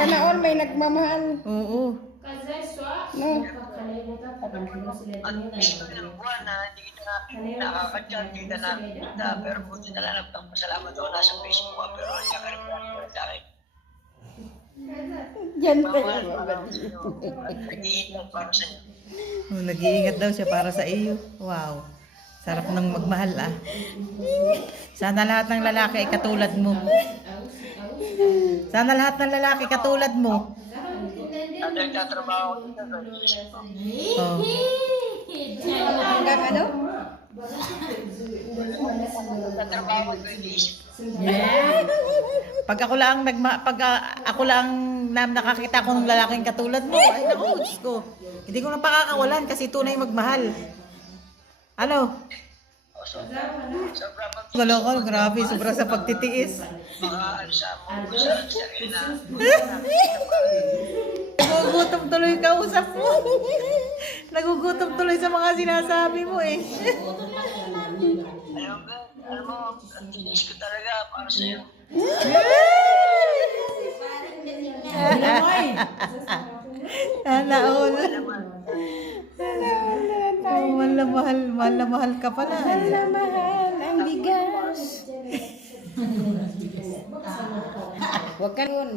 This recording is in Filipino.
Sana all may nagmamahal. Oo. No. At gusto ng buwan na hindi kita nakakadyan, hindi kita nakakita, pero buti na lang pasalamat ako nasa Facebook ko, pero hindi ka rin sa akin. Yan Mamahal tayo. para sa iyo, nag-iingat para sa iyo. Oh, nag-iingat daw siya para sa iyo. Wow. Sarap ng magmahal ah. Sana lahat ng lalaki ay katulad mo. Sana lahat ng lalaki katulad mo. At nagtatrabaho ko dito, Oh. Hanggang ano? nagtatrabaho ko dito. Pag ako lang nakakita ko ng lalaking katulad mo, ay naku, Diyos ko. Hindi ko na pakakawalan kasi tunay magmahal. Ano? Sobrang Wala ko, grabe, sobra sa pagtitiis. magmahal sa mo, sa sarili na. Nagugutom tuloy kausap mo. Nagugutom tuloy sa mga sinasabi mo eh. Alam mo, ang tinis ko talaga para sa iyo. Sana all. Mahal na mahal ka pala. Mahal na mahal ang bigas. Huwag ka yun.